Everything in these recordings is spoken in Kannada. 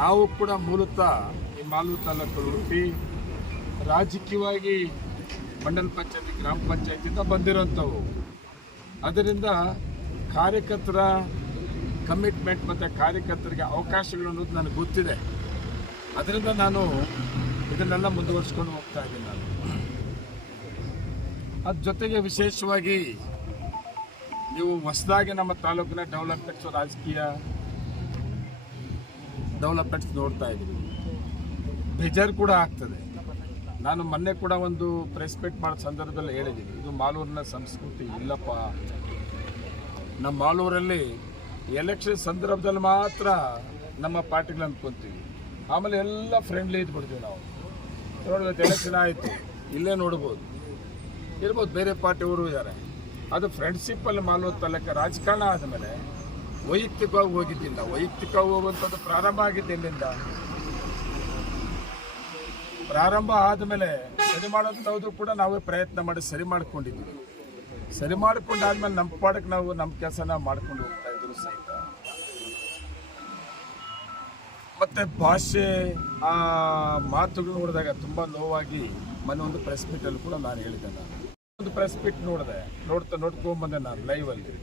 ನಾವು ಕೂಡ ಮೂಲತಃ ಈ ಮಾಲೂರು ತಾಲೂಕಲ್ಲಿ ಹುಟ್ಟಿ ರಾಜಕೀಯವಾಗಿ ಮಂಡಲ ಪಂಚಾಯತಿ ಗ್ರಾಮ ಪಂಚಾಯತಿಯಿಂದ ಬಂದಿರೋಂಥವು. ಅದರಿಂದ ಕಾರ್ಯಕರ್ತರ ಕಮಿಟ್ಮೆಂಟ್ ಮತ್ತು ಕಾರ್ಯಕರ್ತರಿಗೆ ಅವಕಾಶಗಳು ಅನ್ನೋದು ನನಗೆ ಗೊತ್ತಿದೆ. ಅದರಿಂದ ನಾನು ಇದನ್ನೆಲ್ಲ ಮುಂದುವರಿಸ್ಕೊಂಡು ಹೋಗ್ತಾ ಇದ್ದೀನಿ. ನಾನು ಅದ್ರ ಜೊತೆಗೆ ವಿಶೇಷವಾಗಿ ನೀವು ಹೊಸದಾಗಿ ನಮ್ಮ ತಾಲೂಕಿನ ಡೆವಲಪ್ಮೆಂಟ್ಸು ರಾಜಕೀಯ ಡೆವಲಪ್ಮೆಂಟ್ಸ್ ನೋಡ್ತಾ ಇದ್ದೀವಿ. ಬೇಜಾರು ಕೂಡ ಆಗ್ತದೆ. ನಾನು ಮೊನ್ನೆ ಕೂಡ ಒಂದು ಪ್ರೆಸ್ ಮೀಟ್ ಮಾಡೋ ಸಂದರ್ಭದಲ್ಲಿ ಹೇಳಿದ್ದೀನಿ, ಇದು ಮಾಲೂರಿನ ಸಂಸ್ಕೃತಿ ಇಲ್ಲಪ್ಪ. ನಮ್ಮ ಮಾಲೂರಲ್ಲಿ ಎಲೆಕ್ಷನ್ ಸಂದರ್ಭದಲ್ಲಿ ಮಾತ್ರ ನಮ್ಮ ಪಾರ್ಟಿಗಳು ಅಂದ್ಕೊತೀವಿ, ಆಮೇಲೆ ಎಲ್ಲ ಫ್ರೆಂಡ್ಲಿ ಇದ್ಬಿಡ್ತೀವಿ ನಾವು. ನೋಡ್ಬೇಕು, ಎಲೆಕ್ಷನ್ ಆಯಿತು, ಇಲ್ಲೇ ನೋಡ್ಬೋದು ಇರ್ಬೋದು, ಬೇರೆ ಪಾರ್ಟಿಯವರು ಇದ್ದಾರೆ. ಅದು ಫ್ರೆಂಡ್ಶಿಪ್ಪಲ್ಲಿ ಮಾಲೂರು ತಾಲೂಕು ರಾಜಕಾರಣ ಆದಮೇಲೆ ವೈಯಕ್ತಿಕವಾಗಿ ಹೋಗಿದ್ದಿಲ್ಲ. ವೈಯಕ್ತಿಕವಾಗಿ ಹೋಗುವಂಥದ್ದು ಪ್ರಾರಂಭ ಆಗಿದ್ದು ಎಲ್ಲಿಂದ? ಪ್ರಾರಂಭ ಆದಮೇಲೆ ಸರಿ ಮಾಡೋಂಥದ್ದು ಕೂಡ ನಾವೇ ಪ್ರಯತ್ನ ಮಾಡಿ ಸರಿ ಮಾಡ್ಕೊಂಡಿದ್ವಿ. ಸರಿ ಮಾಡ್ಕೊಂಡಾದ್ಮೇಲೆ ನಮ್ಮ ಪಾಡಕ್ಕೆ ನಾವು ನಮ್ಮ ಕೆಲಸನ ಮಾಡ್ಕೊಂಡು ಹೋಗ್ತಾ ಇದ್ರು ಸಹಿತ. ಮತ್ತು ಭಾಷೆ ಆ ಮಾತುಗಳು ನೋಡಿದಾಗ ತುಂಬ ನೋವಾಗಿ ಮೊನ್ನೆ ಒಂದು ಪ್ರೆಸ್ ಮೀಟಲ್ಲಿ ಕೂಡ ನಾನು ಹೇಳಿದ್ದೆ. ನಾನು ಒಂದು ಪ್ರೆಸ್ ಮೀಟ್ ನೋಡ್ಕೊಂಡ್ಬಂದೆ ನಾನು ಲೈವಲ್ಲಿ.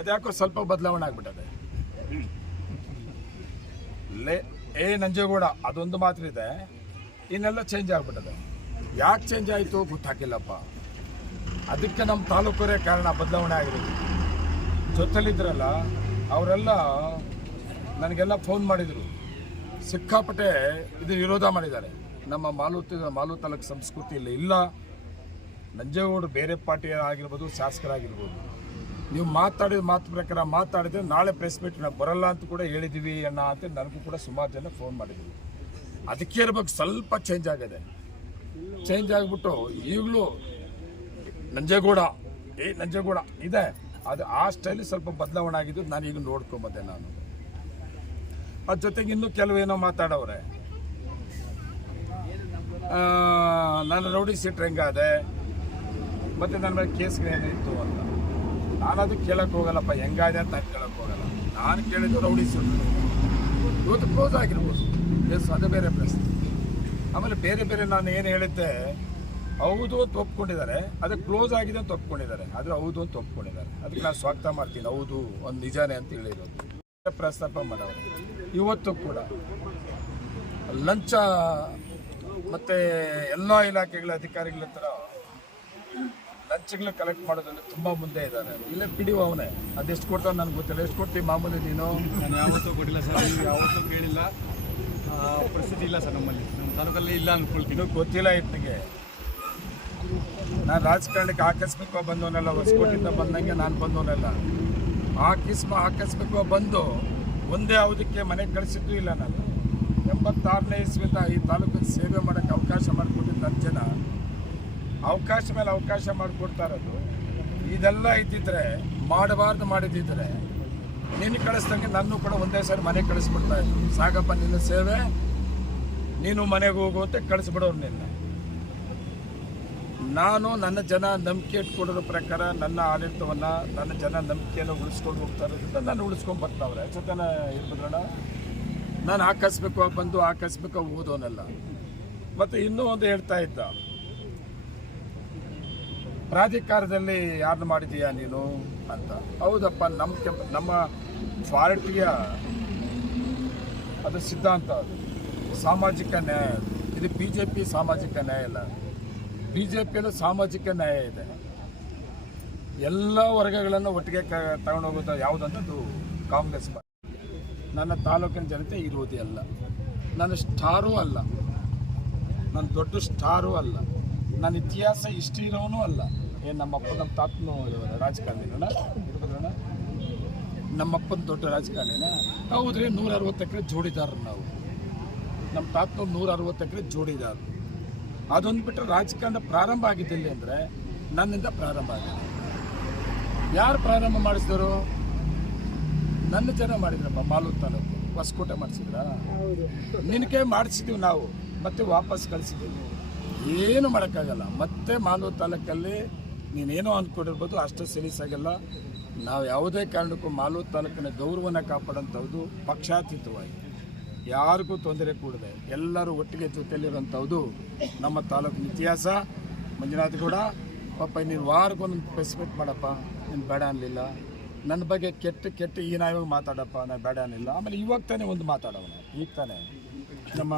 ಅದ್ಯಾಕೋ ಸ್ವಲ್ಪ ಬದಲಾವಣೆ ಆಗ್ಬಿಟ್ಟದೆ. ನಂಜೇಗೌಡ ಅದೊಂದು ಮಾತ್ರ ಇದೆ, ಇನ್ನೆಲ್ಲ ಚೇಂಜ್ ಆಗ್ಬಿಟ್ಟದೆ. ಯಾಕೆ ಚೇಂಜ್ ಆಯಿತು ಗೊತ್ತಾಗಿಲ್ಲಪ್ಪ. ಅದಕ್ಕೆ ನಮ್ಮ ತಾಲೂಕರೇ ಕಾರಣ ಬದಲಾವಣೆ ಆಗಿರೋದು. ಜೊತೆಲಿದ್ರಲ್ಲ ಅವರೆಲ್ಲ ನನಗೆಲ್ಲ ಫೋನ್ ಮಾಡಿದರು, ಸಿಕ್ಕಾಪಟ್ಟೆ ಇದು ವಿರೋಧ ಮಾಡಿದ್ದಾರೆ. ನಮ್ಮ ಮಾಲೂರು ತಾಲೂಕು ಸಂಸ್ಕೃತಿಯಲ್ಲಿ ಇಲ್ಲ. ನಂಜೇಗೌಡರು ಬೇರೆ ಪಾರ್ಟಿ ಆಗಿರ್ಬೋದು, ಶಾಸಕರಾಗಿರ್ಬೋದು, ನೀವು ಮಾತಾಡಿದ ಮಾತು ಪ್ರಕಾರ ಮಾತಾಡಿದ್ರೆ ನಾಳೆ ಪ್ರೆಸ್ ಮೀಟ್ ನಾವು ಬರಲ್ಲ ಅಂತ ಕೂಡ ಹೇಳಿದ್ದೀವಿ ಅಂತ ನನಗೂ ಕೂಡ ಸುಮಾರು ಜನ ಫೋನ್ ಮಾಡಿದ್ವಿ. ಅದಕ್ಕೆ ಇರ್ಬೇಕು, ಸ್ವಲ್ಪ ಚೇಂಜ್ ಆಗಿದೆ. ಚೇಂಜ್ ಆಗಿಬಿಟ್ಟು ಈಗಲೂ ನಂಜೇಗೌಡ ಇದೆ, ಅದು ಆ ಸ್ಟೈಲಿ ಸ್ವಲ್ಪ ಬದಲಾವಣೆ ಆಗಿದ್ದು ನಾನು ಈಗ ನೋಡ್ಕೊಂಬಂದೆ. ನಾನು ಅದ್ರ ಜೊತೆಗೆ ಇನ್ನೂ ಕೆಲವೇನೋ ಮಾತಾಡವ್ರೆ, ನಾನು ರೌಡಿ ಸೀಟ್ರ್ ಹೆಂಗಾದೆ ಮತ್ತು ನನ್ನ ಮೇಲೆ ಕೇಸ್ಗಳೇನಿತ್ತು ಅಂತ. ನಾನು ಅದಕ್ಕೆ ಕೇಳಕ್ಕೆ ಹೋಗಲ್ಲಪ್ಪ, ಹೆಂಗಾದೆ ಅಂತ ಕೇಳಕ್ಕೆ ಹೋಗಲ್ಲ. ನಾನು ಕೇಳಿದ್ದು ರೌಡಿ ಸೀಟ್ರ್ ಇವತ್ತು ಕ್ಲೋಸ್ ಆಗಿರ್ಬೋದು, ಎಸ್ ಅದು ಬೇರೆ ಪ್ರಶ್ನೆ. ಆಮೇಲೆ ಬೇರೆ ನಾನು ಏನು ಹೇಳಿದ್ದೆ ಹೌದು ಅಂತ ಒಪ್ಕೊಂಡಿದ್ದಾರೆ, ಅದಕ್ಕೆ ಕ್ಲೋಸ್ ಆಗಿದೆ ಅಂತ ಒಪ್ಕೊಂಡಿದ್ದಾರೆ, ಆದರೆ ಹೌದು ಅಂತ ಒಪ್ಕೊಂಡಿದ್ದಾರೆ. ಅದಕ್ಕೆ ನಾನು ಸ್ವಾಗತ ಮಾಡ್ತೀನಿ. ಹೌದು ಒಂದು ನಿಜಾನೇ ಅಂತ ಹೇಳಿರೋದು ಪ್ರಸ್ತಾಪ ಮಾಡೋರು. ಇವತ್ತು ಕೂಡ ಲಂಚ ಮತ್ತು ಎಲ್ಲ ಇಲಾಖೆಗಳ ಅಧಿಕಾರಿಗಳ ಹತ್ರ ಲಂಚಗಳು ಕಲೆಕ್ಟ್ ಮಾಡೋದ್ರಲ್ಲಿ ತುಂಬ ಮುಂದೆ ಇದ್ದಾರೆ. ಇಲ್ಲೇ ಪಿಡಿಒ ಅವನೇ, ಅದೆಷ್ಟು ಕೊಡ್ತಾವೆ ನನಗೆ ಗೊತ್ತಿಲ್ಲ. ಎಷ್ಟು ಕೊಡ್ತೀವಿ ಮಾಮೂಲಿ ನೀನು? ನಾನು ಯಾವತ್ತೂ ಕೊಟ್ಟಿಲ್ಲ ಸರ್, ಯಾವತ್ತೂ ಕೇಳಿಲ್ಲ. ಪರಿಸ್ಥಿತಿ ಇಲ್ಲ ಸರ್ ನಮ್ಮಲ್ಲಿ, ನಮ್ಮ ತಾಲೂಕಲ್ಲಿ ಇಲ್ಲ ಅಂದ್ಕೊಳ್ತೀನಿ. ಗೊತ್ತಿಲ್ಲ ಇಟ್ಟಿಗೆ. ನಾನು ರಾಜಕಾರಣಕ್ಕೆ ಆಕಸ್ಮಿಕವಾಗಿ ಬಂದವನಲ್ಲ, ಹೊಸಕೋಟಿಂದ ಬಂದಂಗೆ ನಾನು ಬಂದವನಲ್ಲ. ಆಕಸ್ಮಿಕವಾಗಿ ಬಂದು ಒಂದೇ ಅವಧಿಕ್ಕೆ ಮನೆಗೆ ಕಳಿಸಿದ್ದು ಇಲ್ಲ. ನಾನು 86ನೇ ಇಸ್ವಿಯಿಂದ ಈ ತಾಲೂಕಿನ ಸೇವೆ ಮಾಡೋಕ್ಕೆ ಅವಕಾಶ ಮಾಡಿಕೊಟ್ಟಿದ್ದ 10 ಜನ ಅವಕಾಶ ಮೇಲೆ ಅವಕಾಶ ಮಾಡಿಕೊಡ್ತಾ ಇರೋದು. ಇದೆಲ್ಲ ಇದ್ದಿದ್ರೆ, ಮಾಡಬಾರ್ದು ಮಾಡಿದ್ದಿದ್ರೆ ನಿನ್ನ ಕಳಿಸ್ದಂಗೆ ನನ್ನ ಕೂಡ ಒಂದೇ ಸಾರಿ ಮನೆಗೆ ಕಳಿಸ್ಬಿಡ್ತಾ ಇದ್ರು. ಸಾಗಪ್ಪ ನಿನ್ನ ಸೇವೆ, ನೀನು ಮನೆಗೆ ಹೋಗು ಅಂತ ಕಳಿಸ್ಬಿಡೋರು ನಿನ್ನ. ನಾನು ನನ್ನ ಜನ ನಂಬಿಕೆ ಇಟ್ಕೊಂಡಿರೋ ಪ್ರಕಾರ ನನ್ನ ಆಡಳಿತವನ್ನು, ನನ್ನ ಜನ ನಂಬಿಕೆಯನ್ನು ಉಳಿಸ್ಕೊಂಡು ಹೋಗ್ತಾ ಇರೋದ್ರಿಂದ ನಾನು ಉಳಿಸ್ಕೊಂಡು ಬರ್ತಾವ್ರೆ. ಜೊತೆನ ಇರ್ಬೋದ್ರಣ, ನಾನು ಆಕಸ್ಮಿಕವಾಗಿ ಬಂದು ಆಕಸ್ಮಿಕವಾಗಿ ಓದೋನಲ್ಲ. ಮತ್ತು ಇನ್ನೂ ಒಂದು ಹೇಳ್ತಾ ಇದ್ದ, ಪ್ರಾಧಿಕಾರದಲ್ಲಿ ಯಾರನ್ನು ಮಾಡಿದೀಯಾ ನೀನು ಅಂತ. ಹೌದಪ್ಪ, ನಮ್ಮ ಪಾರ್ಟಿಯ ಅದು ಸಿದ್ಧಾಂತ, ಅದು ಸಾಮಾಜಿಕ ನ್ಯಾಯ. ಇದು BJP ಸಾಮಾಜಿಕ ನ್ಯಾಯ ಇಲ್ಲ. BJPಯಲ್ಲೂ ಸಾಮಾಜಿಕ ನ್ಯಾಯ ಇದೆ. ಎಲ್ಲ ವರ್ಗಗಳನ್ನು ಒಟ್ಟಿಗೆ ತಗೊಂಡೋಗೋದು ಯಾವುದಂತದ್ದು ಕಾಂಗ್ರೆಸ್ ಪಾರ್ಟಿ. ನನ್ನ ತಾಲೂಕಿನ ಜನತೆ ಇರುವುದೇ ಅಲ್ಲ. ನನ್ನ ಸ್ಟಾರೂ ಅಲ್ಲ, ನನ್ನ ದೊಡ್ಡ ಸ್ಟಾರೂ ಅಲ್ಲ, ನನ್ನ ಇತಿಹಾಸ ಇಷ್ಟು ಇರೋನು ಅಲ್ಲ. ಏನು ನಮ್ಮಪ್ಪ ನಮ್ಮ ತಾತನೂ ರಾಜಕಾರಣಿನ ಇರ್ಬೋದ್ರಣ? ನಮ್ಮಪ್ಪನ ದೊಡ್ಡ ರಾಜಕಾರಣಿನ? ಹೌದ್ರಿ, 160 ಎಕರೆ ಜೋಡಿದಾರರು ನಾವು. ನಮ್ಮ ತಾತನೂ 160 ಎಕರೆ ಜೋಡಿದಾರರು. ಅದೊಂದು ಬಿಟ್ಟರೆ ರಾಜಕಾರಣ ಪ್ರಾರಂಭ ಆಗಿದ್ದಲ್ಲಿ ಅಂದರೆ ನನ್ನಿಂದ ಪ್ರಾರಂಭ ಆಗಿದೆ. ಯಾರು ಪ್ರಾರಂಭ ಮಾಡಿಸಿದ್ರು? ನನ್ನ ಜನ ಮಾಡಿದ್ರಪ್ಪ. ಮಾಲೂರು ತಾಲೂಕು ಹೊಸಕೋಟೆ ಮಾಡಿಸಿದ್ರ? ನಿನಗೆ ಮಾಡಿಸಿದ್ದೀವಿ ನಾವು, ಮತ್ತೆ ವಾಪಸ್ ಕಳಿಸಿದ್ದೀವಿ. ಏನು ಮಾಡೋಕ್ಕಾಗಲ್ಲ. ಮತ್ತೆ ಮಾಲೂರು ತಾಲೂಕಲ್ಲಿ ನೀನೇನೋ ಅಂದ್ಕೊಂಡಿರ್ಬೋದು, ಅಷ್ಟು ಸಲೀಸಾಗಲ್ಲ. ನಾವು ಯಾವುದೇ ಕಾರಣಕ್ಕೂ ಮಾಲೂರು ತಾಲೂಕಿನ ಗೌರವನ ಕಾಪಾಡೋಂಥದ್ದು ಪಕ್ಷಾತೀತವಾಗಿ ಯಾರಿಗೂ ತೊಂದರೆ ಕೂಡದೆ ಎಲ್ಲರೂ ಒಟ್ಟಿಗೆ ಜೊತೆಯಲ್ಲಿರೋಂಥದ್ದು ನಮ್ಮ ತಾಲೂಕಿನ ಇತಿಹಾಸ. ಮಂಜುನಾಥ್ ಗೌಡ ಪಾಪ ನೀನು ವಾರಕ್ಕೊಂದು ಪ್ರೆಸ್ ಮೀಟ್ ಮಾಡಪ್ಪ, ನೀನು ಬೇಡ ಅನ್ನಲಿಲ್ಲ. ನನ್ನ ಬಗ್ಗೆ ಕೆಟ್ಟ ಹೀನಾಯವಾಗಿ ಮಾತಾಡಪ್ಪ, ನಾನು ಬೇಡ ಅನ್ನಲಿಲ್ಲ. ಆಮೇಲೆ ಇವಾಗ ತಾನೇ ಒಂದು ಮಾತಾಡೋನು, ಈಗ ತಾನೇ ನಮ್ಮ